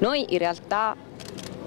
Noi in realtà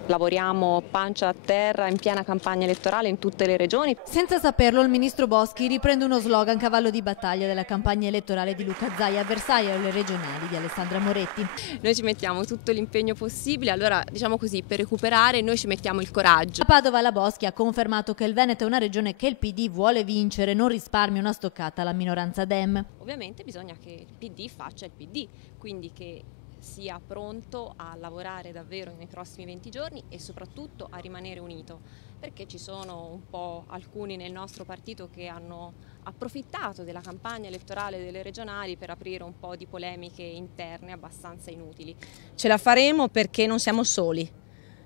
lavoriamo pancia a terra in piena campagna elettorale in tutte le regioni. Senza saperlo, il ministro Boschi riprende uno slogan cavallo di battaglia della campagna elettorale di Luca Zaia, avversario alle regionali di Alessandra Moretti. Noi ci mettiamo tutto l'impegno possibile, allora diciamo così, per recuperare noi ci mettiamo il coraggio. A Padova la Boschi ha confermato che il Veneto è una regione che il PD vuole vincere, non risparmia una stoccata alla minoranza Dem. Ovviamente bisogna che il PD faccia il PD, quindi che sia pronto a lavorare davvero nei prossimi 20 giorni e soprattutto a rimanere unito, perché ci sono un po' alcuni nel nostro partito che hanno approfittato della campagna elettorale delle regionali per aprire un po' di polemiche interne abbastanza inutili. Ce la faremo perché non siamo soli.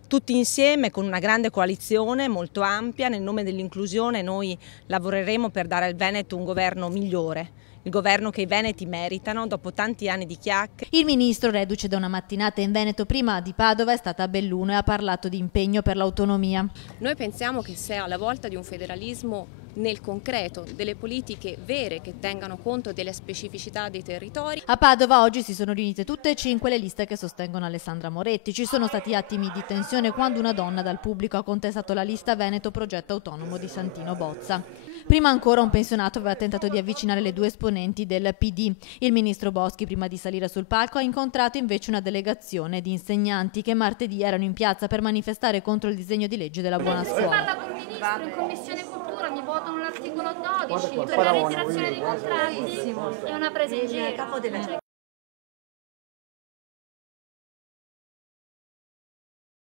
Tutti insieme, con una grande coalizione molto ampia, nel nome dell'inclusione noi lavoreremo per dare al Veneto un governo migliore, il governo che i veneti meritano dopo tanti anni di chiacchiere. Il ministro, reduce da una mattinata in Veneto prima di Padova, è stata a Belluno e ha parlato di impegno per l'autonomia. Noi pensiamo che sia la volta di un federalismo nel concreto, delle politiche vere che tengano conto delle specificità dei territori. A Padova oggi si sono riunite tutte e 5 le liste che sostengono Alessandra Moretti. Ci sono stati attimi di tensione quando una donna dal pubblico ha contestato la lista Veneto Progetto Autonomo di Santino Bozza. Prima ancora un pensionato aveva tentato di avvicinare le due esponenti del PD. Il ministro Boschi, prima di salire sul palco, ha incontrato invece una delegazione di insegnanti che martedì erano in piazza per manifestare contro il disegno di legge della buona scuola. Parla col ministro in commissione cultura, mi votano l'articolo 12 per la ritirazione dei contratti e una presa in giro.